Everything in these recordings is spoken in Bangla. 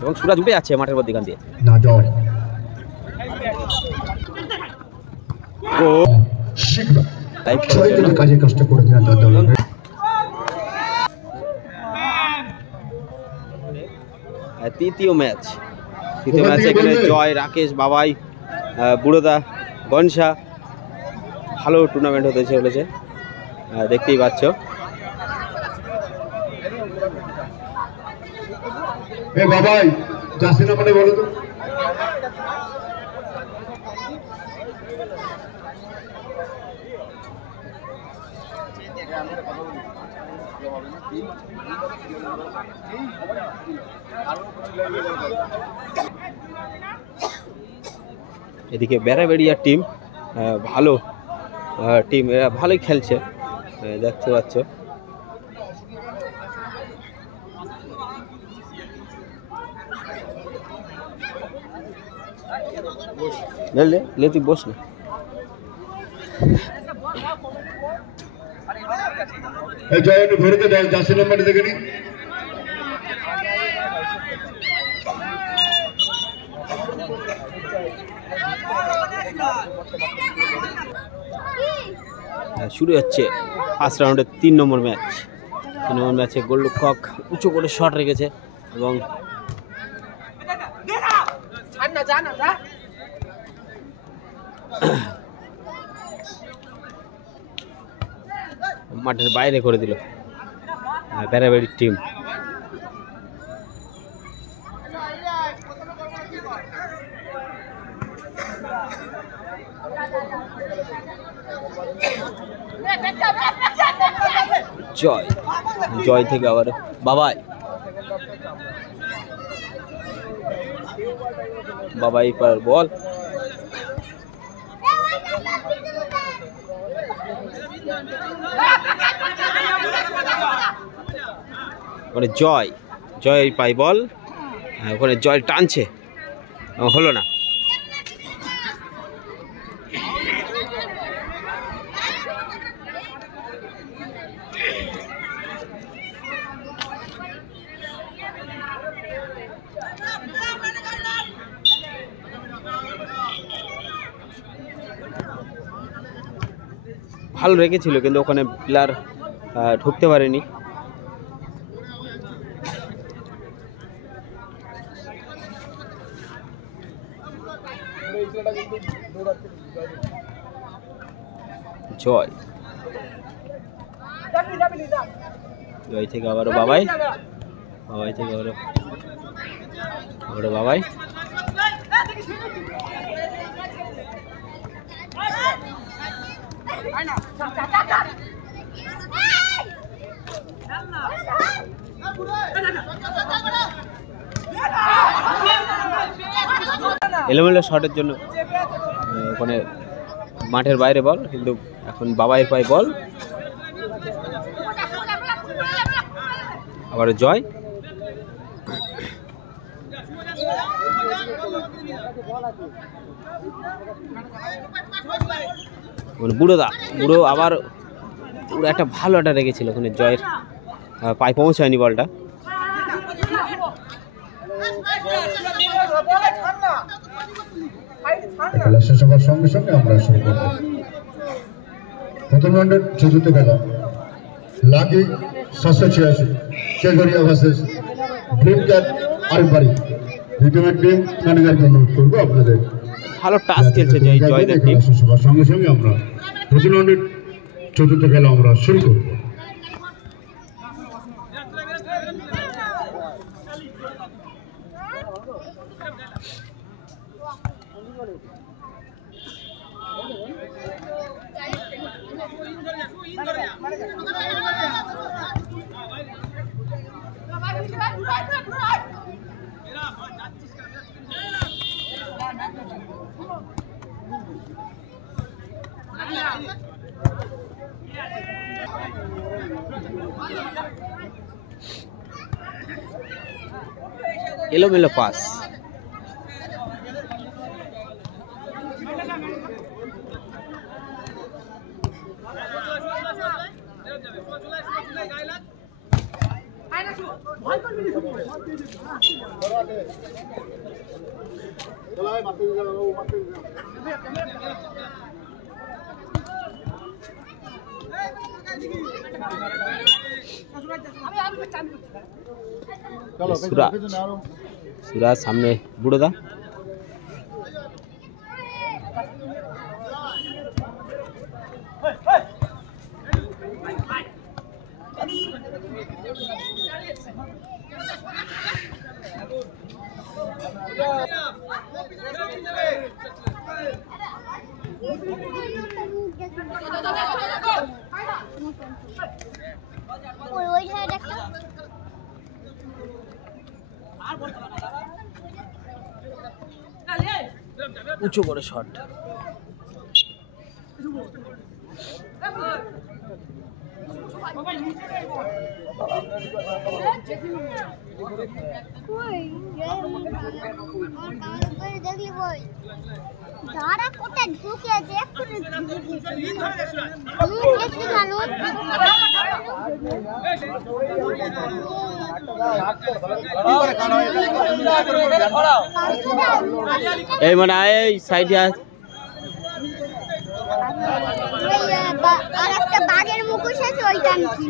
এবং সুরাজ উঠে যাচ্ছে মাঠের মধ্যে এখান দিয়ে। তৃতীয় ম্যাচে এখানে জয়, রাকেশ, বাবাই, বুড়োদা, গনসা, ভালো টুর্নামেন্ট হতে চলেছে, দেখতেই পাচ্ছ। বাবাই জার্সি নাম্বারে বলো তো। এদিকে বেড়াবেড়িয়ার টিম ভালো টিম, এরা ভালোই খেলছে, দেখতে পাচ্ছ। তুই বস না। জার্সি নাম্বার দেখে নি। শুরু হচ্ছে ফার্স্ট রাউন্ডের 3 নম্বর ম্যাচ। 3 নম্বর ম্যাচে গোলরক্ষক উঁচু করে শট রেখেছে এবং মাঠের বাইরে করে দিল বেড়াবেড়ির টিম। জয় থেকে আবার বাবাই পার বল, ওখানে জয় পাই বল, ওখানে জয় টানছে, হলো না। ভালো রেখেছিল কিন্তু ওখানে প্লেয়ার ঢুকতে পারেনি। জয় থেকে আবারও বাবাই থেকে আবারও বাবাই, এলোমেলো শটের জন্য ওখানে মাঠের বাইরে বল, কিন্তু এখন বাবাইয়ের পায় বল, আবার জয়। বুড়ো আবার একটা ভালো একটা রেখেছিল, ওখানে জয়ের পায়ে পৌঁছায়নি বলটা। খেলা শেষ হওয়ার সঙ্গে সঙ্গে আমরা শুরু করব প্রথম রাউন্ডের চতুর্থ খেলা। Lucky 786 Kegaria versus dream cat Arbari. দ্বিতীয় টিম ম্যানেজারকে অনুরোধ করবো আপনাদের। ভালো টাচ খেলছে জয়দের টিম। শেষ হওয়ার সঙ্গে সঙ্গে আমরা প্রথম রাউন্ডের চতুর্থ খেলা আমরা শুরু করব। এলোমেলো পাস, सूरज सामने बुड़ोदा উঁচু করে শট এই মানে এই সাইডে আর একটা বাঘের মুখোশ আছে ওইটা নাকি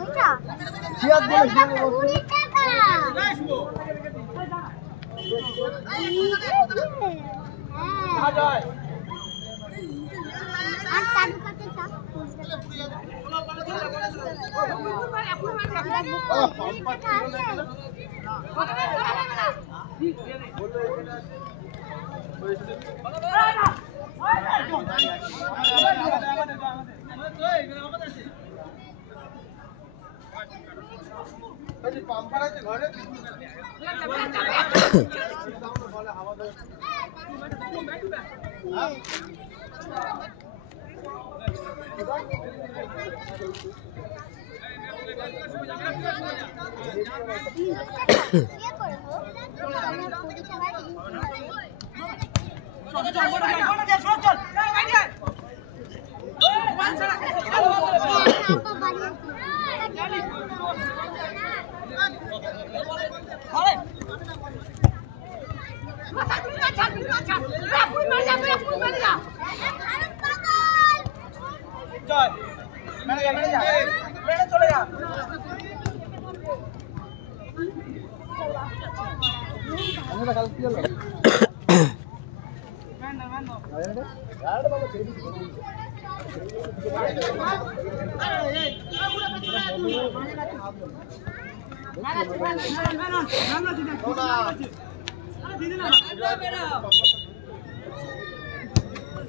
ওইটা জিয়াদ বলে 20 টাকা হ্যাঁ যায় আর কাটু কাটে চা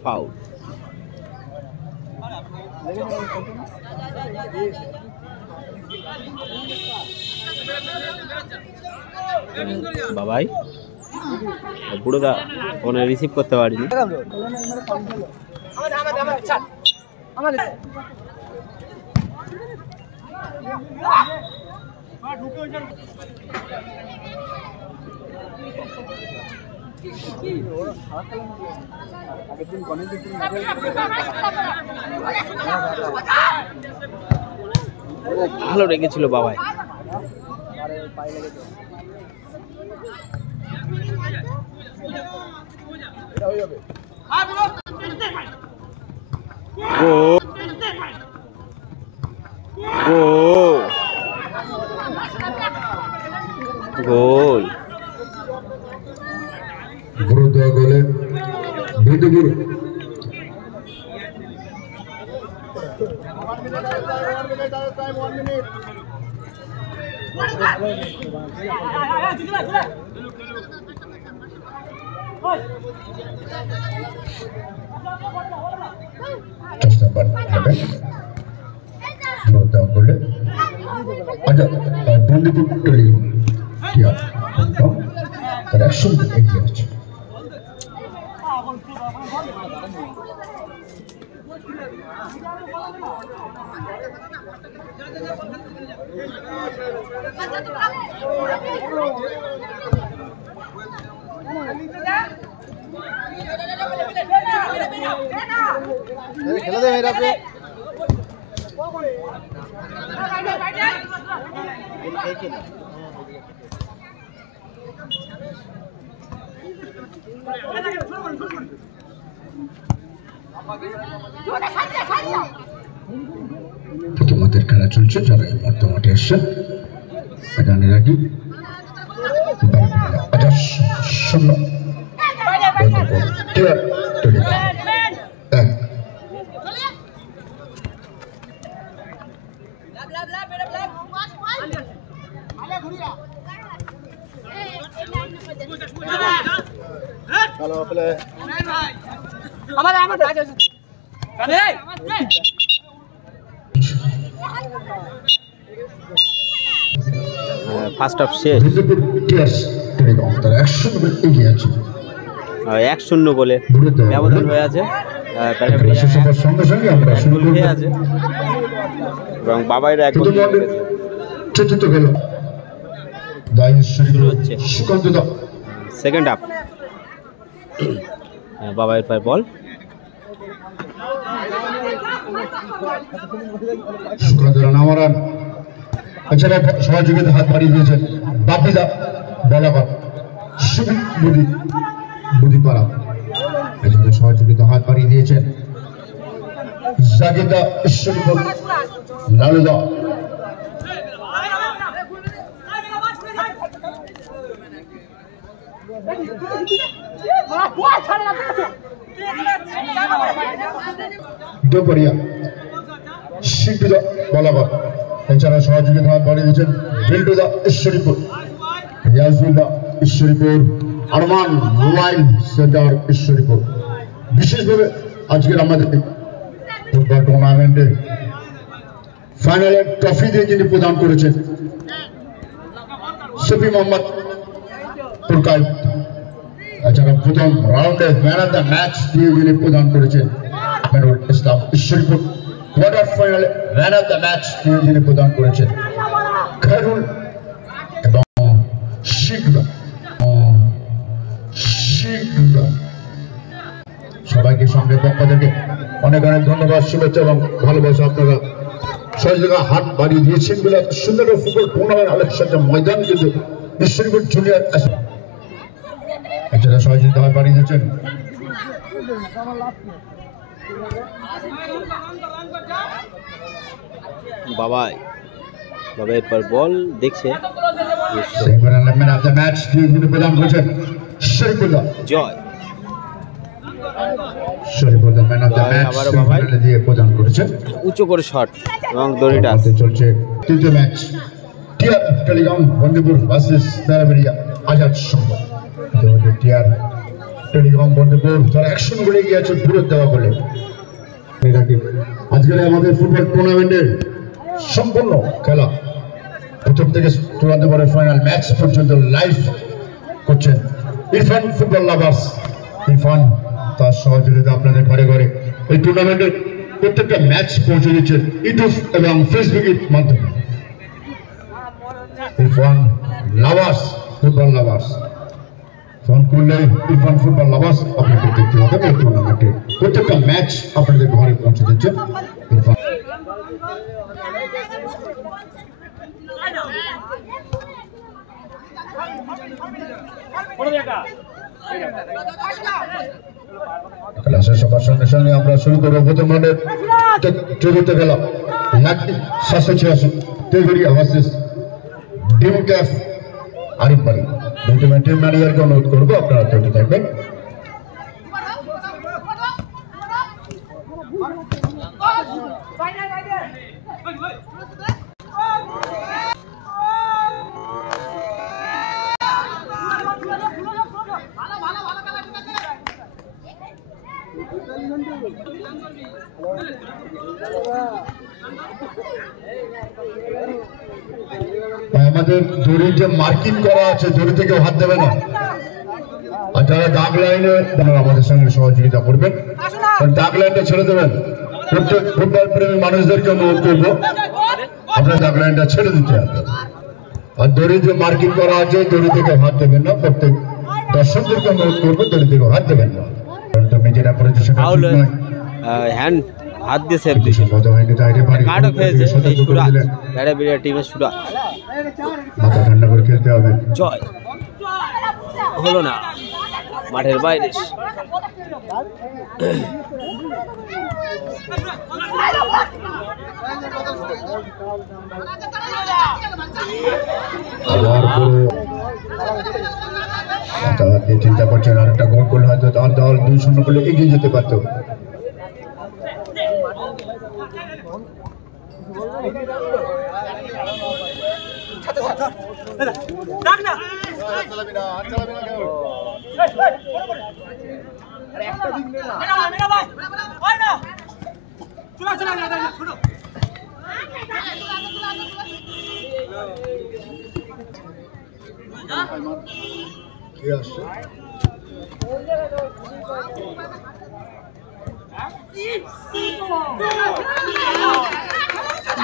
foul বাবাই বুড়োদা ফোনে রিসিভ করতে পারিনি ভালো রেখেছিল বাবাই গোল গুরু দেওয়া গোলে বিন্দুগুরু খেলা দে মেরা पे তোমাদের খেলা চলছে, যারা এই মুহূর্তে মাঠে এসছেন জানিয়ে রাখি 0 ভালো প্লে ফার্স্ট হাফ শেষ। তারা 100 এগিয়ে আছে, 1-0 বলে ব্যবধান হয়ে আছে। শেষ হওয়ার সঙ্গে সঙ্গে আমরা শুরু করব আছে এবং বাবাইরা এক গোল দিয়ে রেখেছে। চতুর্থ গেল শুরু হচ্ছে সুকান্ত দা, সেকেন্ড হাফ। বাবাইয়ের পায়ে বল, সুকান্ত রানাওয়ারান এছাড়া সহযোগিতা হাত বাড়িয়ে দিয়েছেন বাপিদা বলাবার সুবিক বুদিপাড়া, এছাড়া সহযোগিতা হাত বাড়িয়ে দিয়েছেন জাগিদা ঈশ্বরপুর লালুদা, দোপরিয়া শিল্পীদা বলাবার, এছাড়া সহযোগিতা হাত বাড়িয়ে দিয়েছেন বিল্টুদা ঈশ্বরীপুর, রিয়াজুল্লাহ ঈশ্বরীপুর, আরমান মোবাইল সেন্টার ঈশ্বরীপুর। বিশেষভাবে আজকের আমাদের ফুটবল টুর্নামেন্টে ফাইনালে ট্রফি দিয়ে যিনি প্রদান করেছেন শফি মোহাম্মদ পুরকাই, এছাড়া প্রথম রাউন্ডে ম্যান অফ দ্য ম্যাচ দিয়ে যিনি প্রদান করেছেন মেহরুল ইসলাম ঈশ্বরীপুর, কোয়ার্টার ফাইনালে ম্যান অফ দ্য ম্যাচ দিয়ে যিনি প্রদান করেছেন খায়রুল এবং শিখরা। সবাইকে সঙ্গে পক্ষ থেকে অনেক অনেক ধন্যবাদ, শুভেচ্ছা এবং ভালোবাসা। আপনারা সহযোগিতা হাত বাড়িয়ে দিয়েছেন বলে সুন্দর ফুটবল টুর্নামেন্ট আলেকসান্ডার ময়দান কিন্তু ঈশ্বরীপুর জুনিয়র এছাড়া সহযোগিতা হাত বাড়িয়ে দিয়েছেন বাবাইয়ের পর বল দেখছে ম্যাচ দিয়ে যিনি প্রদান করেছেন Sharifullah Joy. Sharifullah man of the match সেমিফাইনালে দিয়ে প্রদান করেছেন উঁচু করে শট এবং দড়িটা চলছে তৃতীয় match TR telecom Bandipur versus Berabaria Azad Sangha. TR telecom Bandipur তারা 100 গোলে এগিয়ে আছে ফেরত দেওয়া বলে। আজকের আমাদের ফুটবল টুর্নামেন্টের সম্পূর্ণ খেলা প্রথম থেকে চূড়ান্ত পরে ফাইনাল ম্যাচ পর্যন্ত লাইভ করছেন ইরফান ফুটবল লাভার্স। ইরফান তার সহযোগিতা আপনাদের ঘরে ঘরে এই টুর্নামেন্টের প্রত্যেকটা ম্যাচ পৌঁছে দিচ্ছেন ইউটিউব এবং ফেসবুকের মাধ্যমে। Irfan lovers football lovers phone করলে ইরফান ফুটবল লাভার্স আপনাদের দেখতে হবে। এই টুর্নামেন্টে প্রত্যেকটা ম্যাচ আপনাদের ঘরে পৌঁছে দিচ্ছেন ইরফান। খেলা শেষ হবার সঙ্গে সঙ্গে আমরা শুরু করবো প্রথম রাউন্ডের চতুর্থ খেলা লাকি 786 তেগুড়িয়া ভার্সেস ডিম ক্যাফ আরিফবাড়ি। দুটো টিম ম্যানেজারকে অনুরোধ করবো আপনারা তৈরি থাকবেন। আমাদের দড়ির যে মার্কিং করা আছে দড়ি থেকে হাত দেবে না, আর যারা দাগ লাইনে আমাদের সঙ্গে সহযোগিতা করবেন, দাগ লাইনটা ছেড়ে দেবেন। প্রত্যেক ফুটবল প্রেমী মানুষদেরকে অনুরোধ করবো আপনার দাগ লাইনটা ছেড়ে দিতে হবে। আর দড়ি যে মার্কিং করা আছে দড়ি থেকে হাত দেবেন না, প্রত্যেক দর্শকদেরকে অনুরোধ করবো দড়ি থেকে হাত দেবেন না। যেটা করেছে সেটা ঠিক নয়। হ্যান্ড হাত দিয়ে সেভ দিয়েছে, সম্ভবত হয়নি, তাই রেফারি কার্ডও খেয়েছে এই সতর্ক করে সুরাজ, দিলেন। ব্যাটাবিড়িয়া টিমের সুরাজ। মাথা ঠান্ডা করে খেলতে হবে। জয় হলো না, মাঠের বাইরে। আবার পুরো মাথা হাত দিয়ে চিন্তা করছেন, আর একটা গোল করলে হয়তো তার দল 2-0 করলে এগিয়ে যেতে পারত।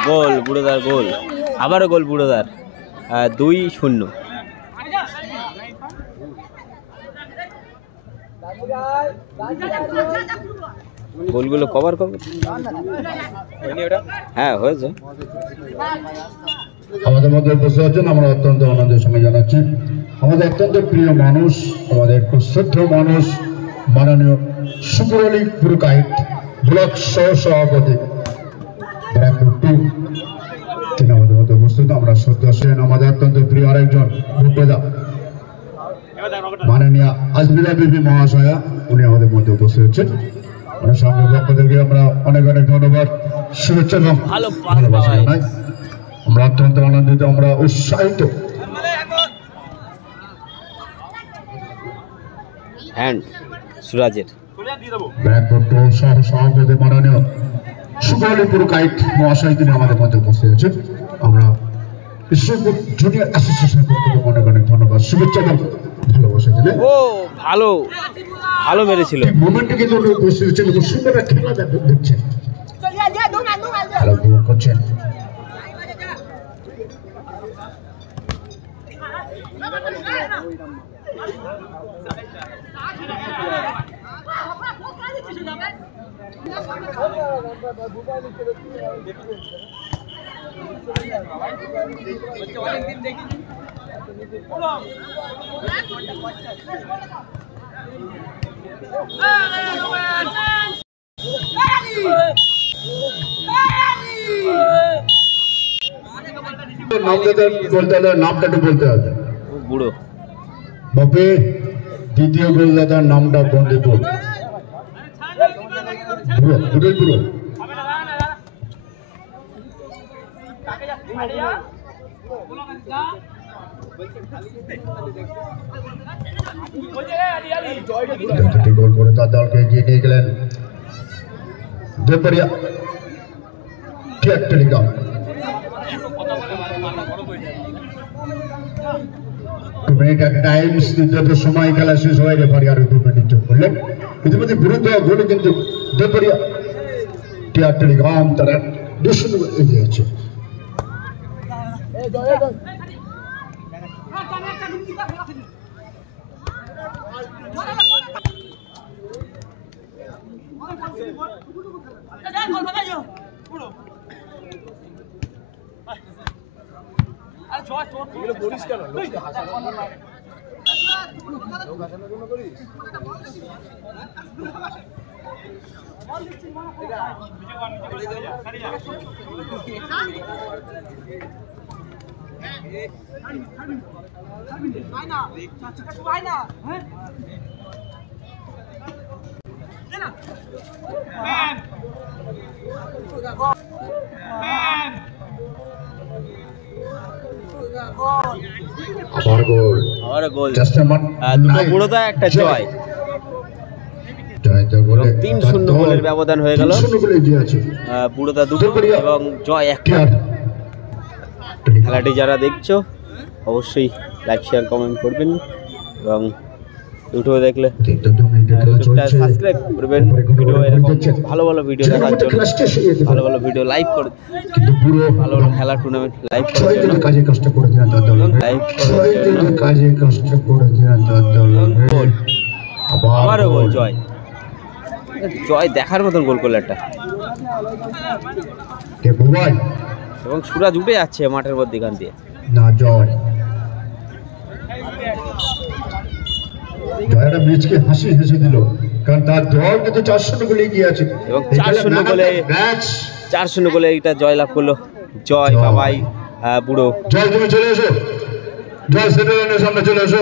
গোল বুড়োদার, গোল আবারও গোল বুড়োদার, 2-0। গোলগুলো কভার করবে, হ্যাঁ হয়েছে। আমাদের মধ্যে উপস্থিত আছেন, আমরা অত্যন্ত আনন্দের সঙ্গে জানাচ্ছি আমাদের অত্যন্ত প্রিয় মানুষ, আমাদের শ্রদ্ধ মানুষ, মাননীয় শুকুর আলী পুরকাইত ব্লক সহ সভাপতি তিনি আমাদের মধ্যে উপস্থিত। আমরা শ্রদ্ধা সেন আমাদের অত্যন্ত প্রিয় আরেকজন রূপেদা মাননীয় আজমিরা বিবি মহাশয়া, উনি আমাদের মধ্যে উপস্থিত হচ্ছেন। আমরা সঙ্গে পক্ষ থেকে আমরা অনেক অনেক ধন্যবাদ, শুভেচ্ছা এবং ভালোবাসা জানাই। আমরা অত্যন্ত আনন্দিত, আমরা উৎসাহিত। হ্যান্ড সুরাজের, সহ সভাপতি মাননীয় সুবর্ণপুর কাইট মহাশয়, তিনি আমাদের মধ্যে উপস্থিত আছেন। আমরা ঈশ্বরপুর জুনিয়র অ্যাসোসিয়েশন পক্ষ থেকে অনেক অনেক ধন্যবাদ, শুভেচ্ছা এবং ভালোবাসা দিলেন। ও ভালো ভালো মেরেছিল, মোমেন্টে কিন্তু উনি উপস্থিত হচ্ছেন, খুব সুন্দর একটা খেলা দেখছেন, খেলা উপভোগ করছেন। নামটা একটু বলতে হবে। বুড়ো বাপে দ্বিতীয় গোলদাতার নামটা বন্দিপুর, বুড়ো দুটোই বুড়ো। দুটি গোল করে তার দলকে এগিয়ে নিয়ে গেলেন দেবরিয়া টেলিকম। সময় খেলা শেষ হয়ে রেফারি আরো 2 মিনিট যোগ করলেন। ইতিমধ্যে বিরুদ্ধ গোলে কিন্তু দেবরিয়া টেলিকম তারা 2-0 এগিয়ে আছে। আবার গোল, দুটো বুড়োদা একটা জয়, 3-0 গোলের ব্যবধান হয়ে গেল। বুড়োদা 2 এবং জয় 1। খেলাটি যারা দেখছো অবশ্যই লাইক শেয়ার কমেন্ট করবেন এবং ইউটিউবে দেখলে ইউটিউবটা সাবস্ক্রাইব করবেন। ভিডিও এরকম ভালো ভালো ভিডিও দেখার জন্য, ভালো ভালো ভিডিও লাইভ করে, ভালো ভালো খেলার টুর্নামেন্ট লাইভ করার জন্য, কাজে কষ্ট করে দিন দাদা, লাইভ করার জন্য কাজে কষ্ট করে দিন দাদা। গোল, আবারও গোল, জয় জয় দেখার মতন গোল করলো একটা। কে বুবাই এবং সুরাজ উঠে যাচ্ছে মাঠের মধ্যেখান দিয়ে। না জয় জয়টা ম্যাচকে হাসি হেসে দিল, কারণ তার দল কিন্তু 4-0 গোলে এগিয়ে আছে এবং 4-0 গোলে ম্যাচ 4-0 গোলে এটা জয়লাভ করলো জয় বাবাই বুড়ো। জয় তুমি চলে এসো, জয় সেটেলের সামনে চলে এসো।